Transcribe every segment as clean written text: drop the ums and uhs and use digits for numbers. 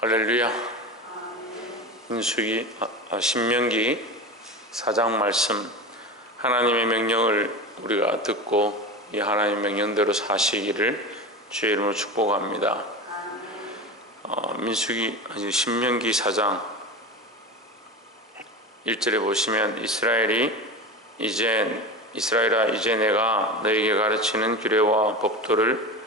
할렐루야. 신명기 4장 말씀, 하나님의 명령을 우리가 듣고 이 하나님의 명령대로 사시기를 주의 이름으로 축복합니다. 신명기 4장 1절에 보시면 이스라엘아 이제 내가 너에게 가르치는 규례와 법도를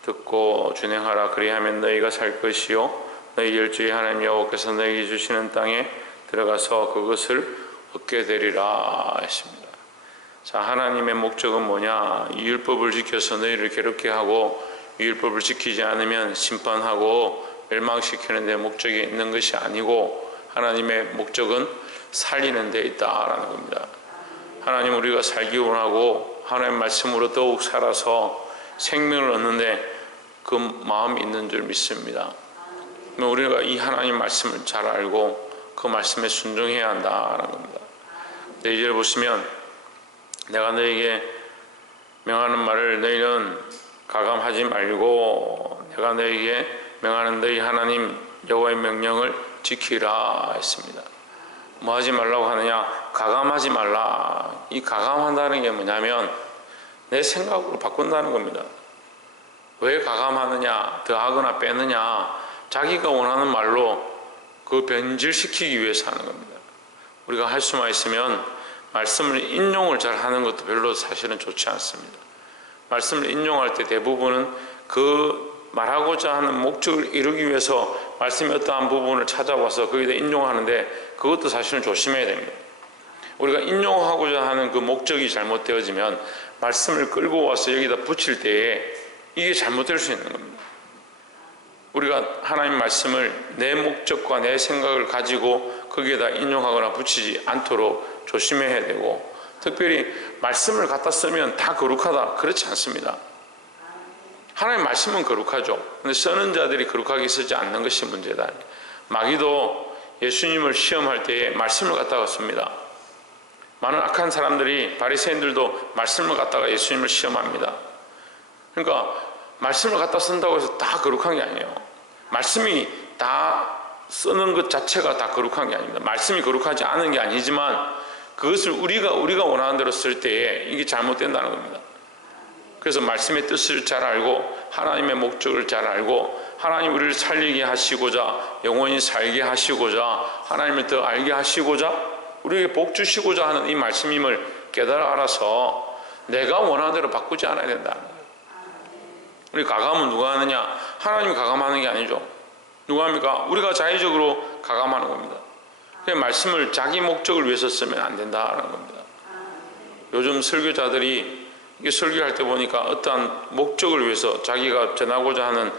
듣고 준행하라. 그리하면 너희가 살 것이요 너희 열주의 하나님 여호와께서 너희에게 주시는 땅에 들어가서 그것을 얻게 되리라 했습니다. 자, 하나님의 목적은 뭐냐? 이 율법을 지켜서 너희를 괴롭게 하고 이 율법을 지키지 않으면 심판하고 멸망시키는 데 목적이 있는 것이 아니고 하나님의 목적은 살리는 데 있다라는 겁니다. 하나님, 우리가 살기 원하고 하나님의 말씀으로 더욱 살아서 생명을 얻는데 그 마음이 있는 줄 믿습니다. 우리가 이 하나님 말씀을 잘 알고 그 말씀에 순종해야 한다는 겁니다. 4절을 보시면 내가 너에게 명하는 말을 너희는 가감하지 말고 내가 너에게 명하는 너희 하나님 여호와의 명령을 지키라 했습니다. 뭐 하지 말라고 하느냐? 가감하지 말라. 이 가감한다는 게 뭐냐면 내 생각으로 바꾼다는 겁니다. 왜 가감하느냐? 더하거나 빼느냐? 자기가 원하는 말로 그 변질시키기 위해서 하는 겁니다. 우리가 할 수만 있으면 말씀을 인용을 잘 하는 것도 별로 사실은 좋지 않습니다. 말씀을 인용할 때 대부분은 그 말하고자 하는 목적을 이루기 위해서 말씀의 어떠한 부분을 찾아와서 거기다 인용하는데 그것도 사실은 조심해야 됩니다. 우리가 인용하고자 하는 그 목적이 잘못되어지면 말씀을 끌고 와서 여기다 붙일 때에 이게 잘못될 수 있는 겁니다. 우리가 하나님 말씀을 내 목적과 내 생각을 가지고 거기에다 인용하거나 붙이지 않도록 조심해야 되고, 특별히 말씀을 갖다 쓰면 다 거룩하다, 그렇지 않습니다. 하나님 말씀은 거룩하죠. 근데 쓰는 자들이 거룩하게 쓰지 않는 것이 문제다. 마귀도 예수님을 시험할 때에 말씀을 갖다가 씁니다. 많은 악한 사람들이, 바리새인들도 말씀을 갖다가 예수님을 시험합니다. 그러니까 말씀을 갖다 쓴다고 해서 다 거룩한 게 아니에요. 말씀이 다 쓰는 것 자체가 다 거룩한 게 아닙니다. 말씀이 거룩하지 않은 게 아니지만 그것을 우리가 원하는 대로 쓸 때에 이게 잘못된다는 겁니다. 그래서 말씀의 뜻을 잘 알고 하나님의 목적을 잘 알고 하나님 우리를 살리게 하시고자 영원히 살게 하시고자 하나님을 더 알게 하시고자 우리에게 복 주시고자 하는 이 말씀임을 깨달아 알아서 내가 원하는 대로 바꾸지 않아야 된다는 거예요. 우리 가감은 누가 하느냐? 하나님이 가감하는 게 아니죠. 누가 합니까? 우리가 자의적으로 가감하는 겁니다. 말씀을 자기 목적을 위해서 쓰면 안 된다는 겁니다. 요즘 설교자들이 이게 설교할 때 보니까 어떠한 목적을 위해서 자기가 전하고자 하는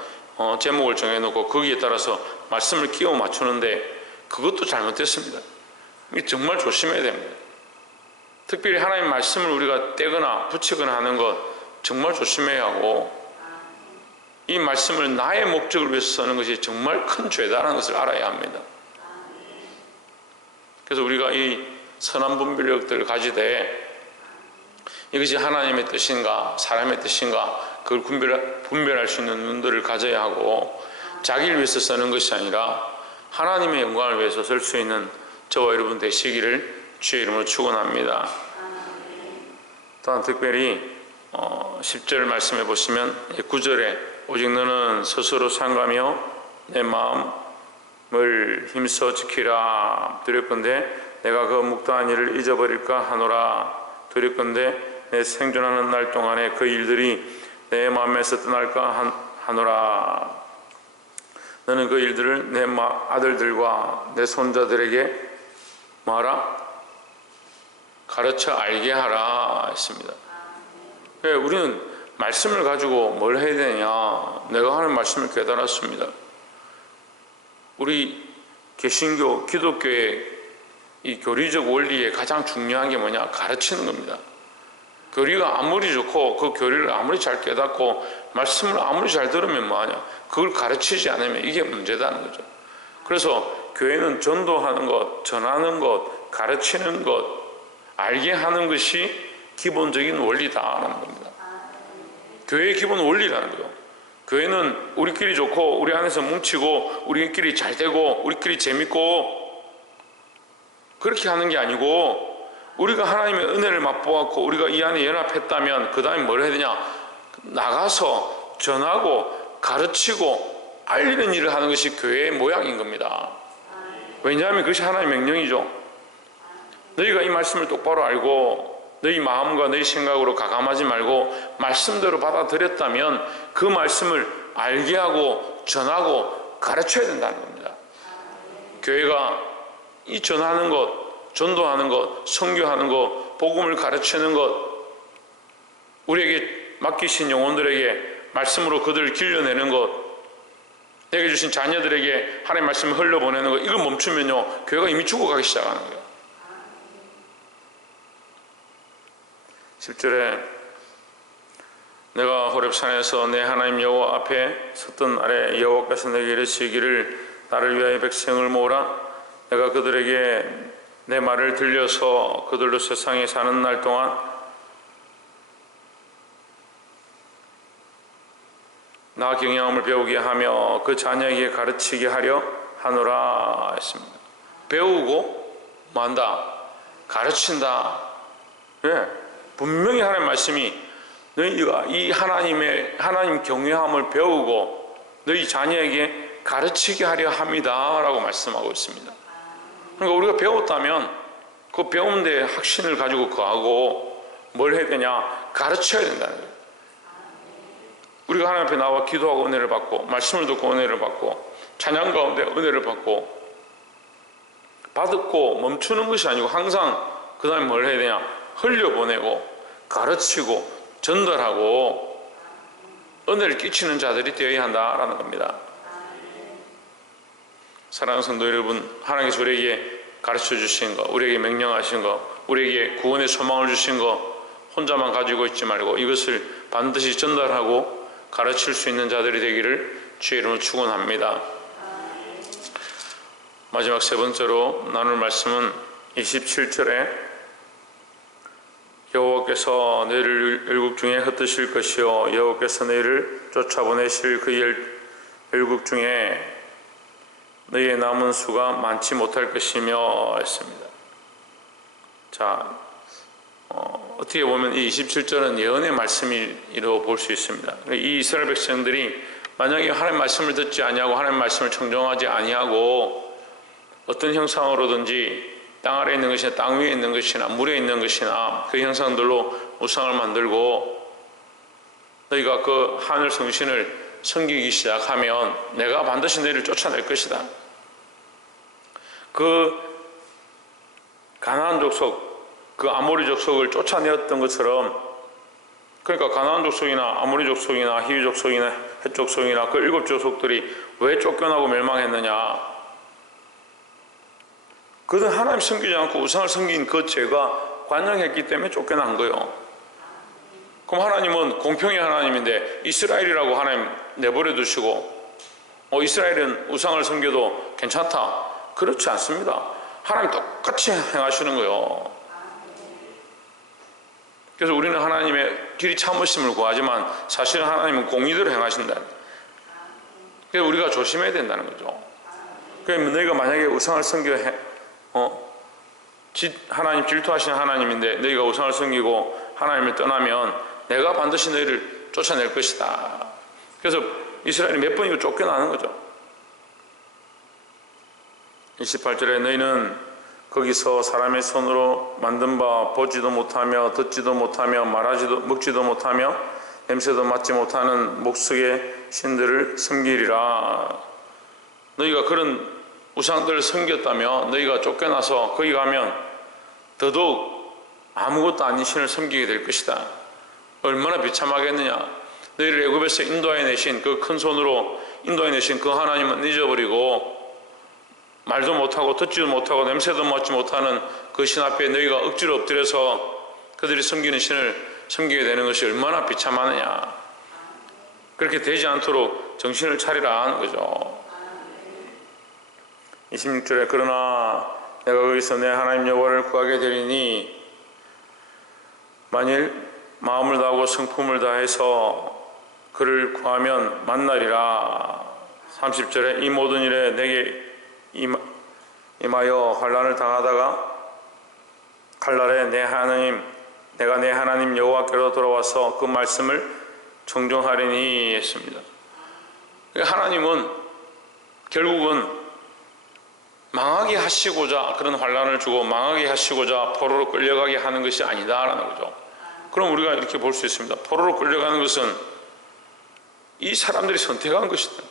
제목을 정해놓고 거기에 따라서 말씀을 끼워 맞추는데 그것도 잘못됐습니다. 이게 정말 조심해야 됩니다. 특별히 하나님 말씀을 우리가 떼거나 붙이거나 하는 것 정말 조심해야 하고, 이 말씀을 나의 목적을 위해서 쓰는 것이 정말 큰 죄다라는 것을 알아야 합니다. 그래서 우리가 이 선한 분별력들을 가지되 이것이 하나님의 뜻인가 사람의 뜻인가 그걸 분별할 수 있는 눈들을 가져야 하고, 자기를 위해서 쓰는 것이 아니라 하나님의 영광을 위해서 쓸 수 있는 저와 여러분 되시기를 주의 이름으로 축원합니다. 또한 특별히 10절 말씀해 보시면 9절에 오직 너는 스스로 삼가며 내 마음을 힘써 지키라. 두렵건대 내가 그 묵다한 일을 잊어버릴까 하노라. 두렵건대 내 생존하는 날 동안에 그 일들이 내 마음에서 떠날까 하노라. 너는 그 일들을 내 아들들과 내 손자들에게 뭐하라? 가르쳐 알게 하라 했습니다. 우리는 말씀을 가지고 뭘 해야 되냐? 내가 하는 말씀을 깨달았습니다. 우리 개신교, 기독교의 이 교리적 원리에 가장 중요한 게 뭐냐? 가르치는 겁니다. 교리가 아무리 좋고 그 교리를 아무리 잘 깨닫고 말씀을 아무리 잘 들으면 뭐하냐? 그걸 가르치지 않으면 이게 문제다는 거죠. 그래서 교회는 전도하는 것, 전하는 것, 가르치는 것, 알게 하는 것이 기본적인 원리다라는 겁니다. 교회의 기본 원리라는 거예요. 교회는 우리끼리 좋고 우리 안에서 뭉치고 우리끼리 잘 되고 우리끼리 재밌고 그렇게 하는 게 아니고, 우리가 하나님의 은혜를 맛보았고 우리가 이 안에 연합했다면 그 다음에 뭘 해야 되냐? 나가서 전하고 가르치고 알리는 일을 하는 것이 교회의 모양인 겁니다. 왜냐하면 그것이 하나님의 명령이죠. 너희가 이 말씀을 똑바로 알고 너희 마음과 너희 생각으로 가감하지 말고 말씀대로 받아들였다면 그 말씀을 알게 하고 전하고 가르쳐야 된다는 겁니다. 교회가 이 전하는 것, 전도하는 것, 선교하는 것, 복음을 가르치는 것, 우리에게 맡기신 영혼들에게 말씀으로 그들을 길러내는 것, 내게 주신 자녀들에게 하나님의 말씀을 흘려보내는 것, 이거 멈추면요 교회가 이미 죽어가기 시작하는 거예요. 10절에 내가 호렙산에서 내 하나님 여호와 앞에 섰던 날에 여호와께서 내게 이르시기를 나를 위하여 백성을 모으라. 내가 그들에게 내 말을 들려서 그들로 세상에 사는 날 동안 나 경영함을 배우게 하며 그 자녀에게 가르치게 하려 하노라 했습니다. 배우고 뭐한다? 가르친다. 예. 분명히 하나님 말씀이 너희가 이 하나님 경외함을 배우고 너희 자녀에게 가르치게 하려 합니다 라고 말씀하고 있습니다. 그러니까 우리가 배웠다면 그 배운 데 확신을 가지고 거하고 뭘 해야 되냐? 가르쳐야 된다는 거예요. 우리가 하나님 앞에 나와 기도하고 은혜를 받고 말씀을 듣고 은혜를 받고 찬양 가운데 은혜를 받고 받고 멈추는 것이 아니고 항상 그 다음에 뭘 해야 되냐? 흘려보내고 가르치고 전달하고 은혜를 끼치는 자들이 되어야 한다라는 겁니다. 사랑하는 성도 여러분, 하나님께서 우리에게 가르쳐 주신 거, 우리에게 명령하신 거, 우리에게 구원의 소망을 주신 거 혼자만 가지고 있지 말고 이것을 반드시 전달하고 가르칠 수 있는 자들이 되기를 주의 이름으로 축원합니다. 마지막 세 번째로 나눌 말씀은 27절에 여호와께서 너희를 열국 중에 흩으실 것이요 여호와께서 너희를 쫓아보내실 그 열국 중에 너희의 남은 수가 많지 못할 것이며 했습니다. 자, 어떻게 보면 이 27절은 예언의 말씀이라고 볼 수 있습니다. 이 이스라엘 백성들이 만약에 하나님 말씀을 듣지 아니하고 하나님 말씀을 청종하지 아니하고 어떤 형상으로든지 땅 아래에 있는 것이나 땅 위에 있는 것이나 물에 있는 것이나 그 형상들로 우상을 만들고 너희가 그 하늘 성신을 섬기기 시작하면 내가 반드시 너희를 쫓아낼 것이다. 그 가나안 족속, 그 아모리 족속을 쫓아내었던 것처럼, 그러니까 가나안 족속이나 아모리 족속이나 히위 족속이나 헷 족속이나 그 7 족속들이 왜 쫓겨나고 멸망했느냐? 그들은 하나님 섬기지 않고 우상을 섬긴 그 죄가 관영했기 때문에 쫓겨난 거예요. 그럼 하나님은 공평의 하나님인데 이스라엘이라고 하나님 내버려 두시고 이스라엘은 우상을 섬겨도 괜찮다? 그렇지 않습니다. 하나님 똑같이 행하시는 거예요. 그래서 우리는 하나님의 길이 참으심을 구하지만 사실은 하나님은 공의대로 행하신다. 그래서 우리가 조심해야 된다는 거죠. 그러면 너희가 만약에 우상을 섬겨 하나님 질투하시는 하나님인데 너희가 우상을 섬기고 하나님을 떠나면 내가 반드시 너희를 쫓아낼 것이다. 그래서 이스라엘이 몇 번이고 쫓겨나는 거죠. 28절에 너희는 거기서 사람의 손으로 만든 바 보지도 못하며 듣지도 못하며 먹지도 못하며 냄새도 맡지 못하는 목석의 신들을 섬기리라. 너희가 그런 우상들을 섬겼다며 너희가 쫓겨나서 거기 가면 더더욱 아무것도 아닌 신을 섬기게 될 것이다. 얼마나 비참하겠느냐. 너희를 애굽에서 인도해 내신 그 큰 손으로 인도해 내신 그 하나님은 잊어버리고 말도 못하고 듣지도 못하고 냄새도 맡지 못하는 그 신 앞에 너희가 억지로 엎드려서 그들이 섬기는 신을 섬기게 되는 것이 얼마나 비참하느냐. 그렇게 되지 않도록 정신을 차리라 하는 거죠. 26절에 그러나 내가 거기서 내 하나님 여호와를 구하게 되리니 만일 마음을 다하고 성품을 다해서 그를 구하면 만나리라. 30절에 이 모든 일에 내게 임하여 환난을 당하다가 칼날에 내가 내 하나님 여호와께로 돌아와서 그 말씀을 청종하리니 했습니다. 하나님은 결국은 망하게 하시고자 그런 환난을 주고 망하게 하시고자 포로로 끌려가게 하는 것이 아니다라는 거죠. 그럼 우리가 이렇게 볼 수 있습니다. 포로로 끌려가는 것은 이 사람들이 선택한 것이다.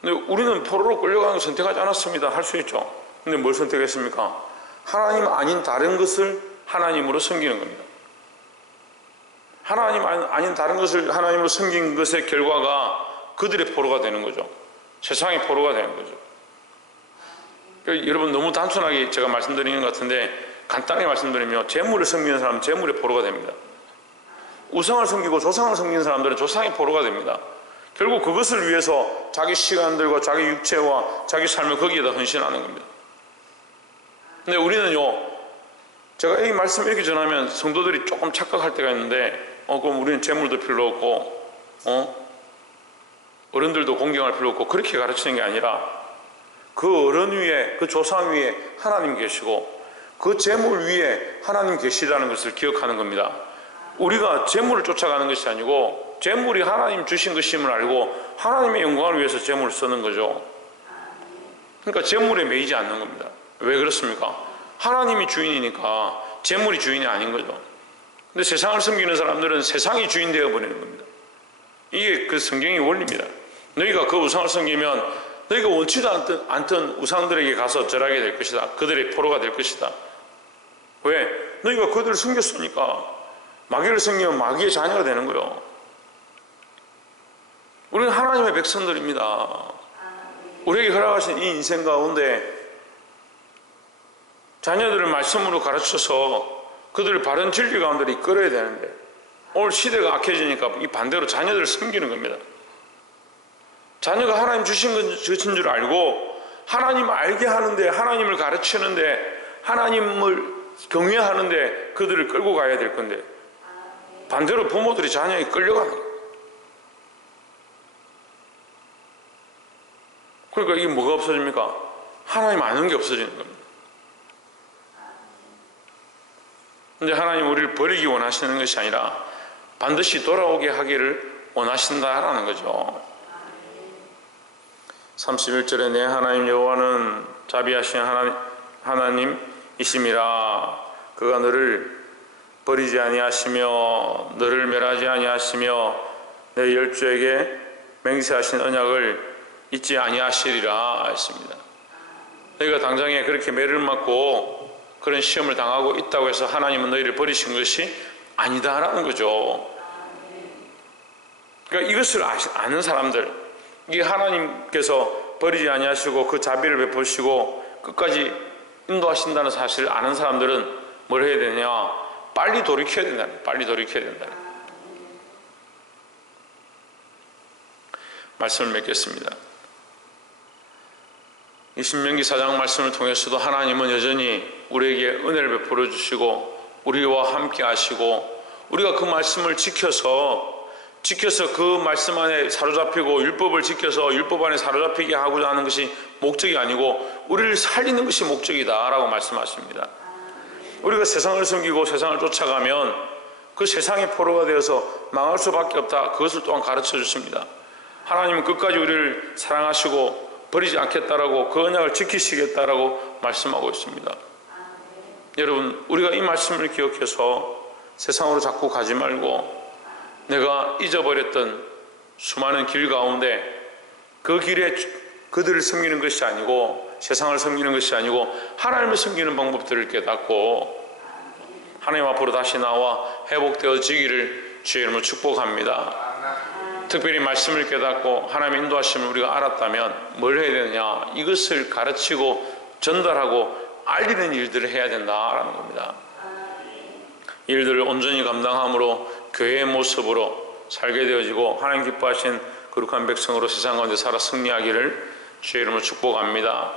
근데 우리는 포로로 끌려가는 걸 선택하지 않았습니다. 할 수 있죠. 근데 뭘 선택했습니까? 하나님 아닌 다른 것을 하나님으로 섬기는 겁니다. 하나님 아닌 다른 것을 하나님으로 섬긴 것의 결과가 그들의 포로가 되는 거죠. 세상의 포로가 되는 거죠. 그러니까 여러분 너무 단순하게 제가 말씀드리는 것 같은데 간단히 말씀드리면 재물을 섬기는 사람은 재물의 포로가 됩니다. 우상을 섬기고 조상을 섬기는 사람들은 조상의 포로가 됩니다. 결국 그것을 위해서 자기 시간들과 자기 육체와 자기 삶을 거기에다 헌신하는 겁니다. 근데 우리는요, 제가 이 말씀 이렇게 전하면 성도들이 조금 착각할 때가 있는데 그럼 우리는 재물도 필요 없고 어른들도 공경할 필요 없고 그렇게 가르치는 게 아니라 그 어른 위에 그 조상 위에 하나님 계시고 그 재물 위에 하나님 계시다는 것을 기억하는 겁니다. 우리가 재물을 쫓아가는 것이 아니고 재물이 하나님 주신 것임을 알고 하나님의 영광을 위해서 재물을 쓰는 거죠. 그러니까 재물에 매이지 않는 겁니다. 왜 그렇습니까? 하나님이 주인이니까 재물이 주인이 아닌 거죠. 근데 세상을 섬기는 사람들은 세상이 주인 되어버리는 겁니다. 이게 그 성경의 원리입니다. 너희가 그 우상을 섬기면 너희가 원치도 않던 우상들에게 가서 절하게 될 것이다. 그들의 포로가 될 것이다. 왜? 너희가 그들을 섬겼으니까. 마귀를 섬기면 마귀의 자녀가 되는 거예요. 우리는 하나님의 백성들입니다. 우리에게 허락하신 이 인생 가운데 자녀들을 말씀으로 가르쳐서 그들을 바른 진리 가운데 이끌어야 되는데 오늘 시대가 악해지니까 이 반대로 자녀들을 섬기는 겁니다. 자녀가 하나님 주신 것인 줄 알고 하나님 알게 하는데 하나님을 가르치는데 하나님을 경외하는데 그들을 끌고 가야 될 건데 반대로 부모들이 자녀에게 끌려가는 거예요. 그러니까 이게 뭐가 없어집니까? 하나님 아는 게 없어지는 겁니다. 근데 하나님 우리를 버리기 원하시는 것이 아니라 반드시 돌아오게 하기를 원하신다라는 거죠. 31절에 내 하나님 여호와는 자비하신 하나님이심이라 그가 너를 버리지 아니하시며 너를 멸하지 아니하시며 내 열조에게 맹세하신 언약을 잊지 아니하시리라 했습니다. 너희가 당장에 그렇게 매를 맞고 그런 시험을 당하고 있다고 해서 하나님은 너희를 버리신 것이 아니다라는 거죠. 그러니까 이것을 아는 사람들, 이게 하나님께서 버리지 아니하시고 그 자비를 베푸시고 끝까지 인도하신다는 사실을 아는 사람들은 뭘 해야 되냐? 빨리 돌이켜야 된다. 빨리 돌이켜야 된다. 말씀을 맺겠습니다. 이 신명기 4장 말씀을 통해서도 하나님은 여전히 우리에게 은혜를 베풀어 주시고 우리와 함께 하시고 우리가 그 말씀을 지켜서 그 말씀 안에 사로잡히고 율법을 지켜서 율법 안에 사로잡히게 하고자 하는 것이 목적이 아니고 우리를 살리는 것이 목적이다라고 말씀하십니다. 우리가 세상을 섬기고 세상을 쫓아가면 그 세상의 포로가 되어서 망할 수밖에 없다. 그것을 또한 가르쳐 주십니다. 하나님은 끝까지 우리를 사랑하시고 버리지 않겠다라고 그 언약을 지키시겠다라고 말씀하고 있습니다. 여러분 우리가 이 말씀을 기억해서 세상으로 자꾸 가지 말고 내가 잊어버렸던 수많은 길 가운데 그 길에 그들을 섬기는 것이 아니고 세상을 섬기는 것이 아니고 하나님을 섬기는 방법들을 깨닫고 하나님 앞으로 다시 나와 회복되어지기를 주의 이름으로 축복합니다. 특별히 말씀을 깨닫고 하나님의 인도하심을 우리가 알았다면 뭘 해야 되느냐? 이것을 가르치고 전달하고 알리는 일들을 해야 된다라는 겁니다. 이 일들을 온전히 감당함으로 교회의 모습으로 살게 되어지고 하나님 기뻐하신 거룩한 백성으로 세상 가운데 살아 승리하기를 주의 이름으로 축복합니다.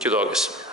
기도하겠습니다.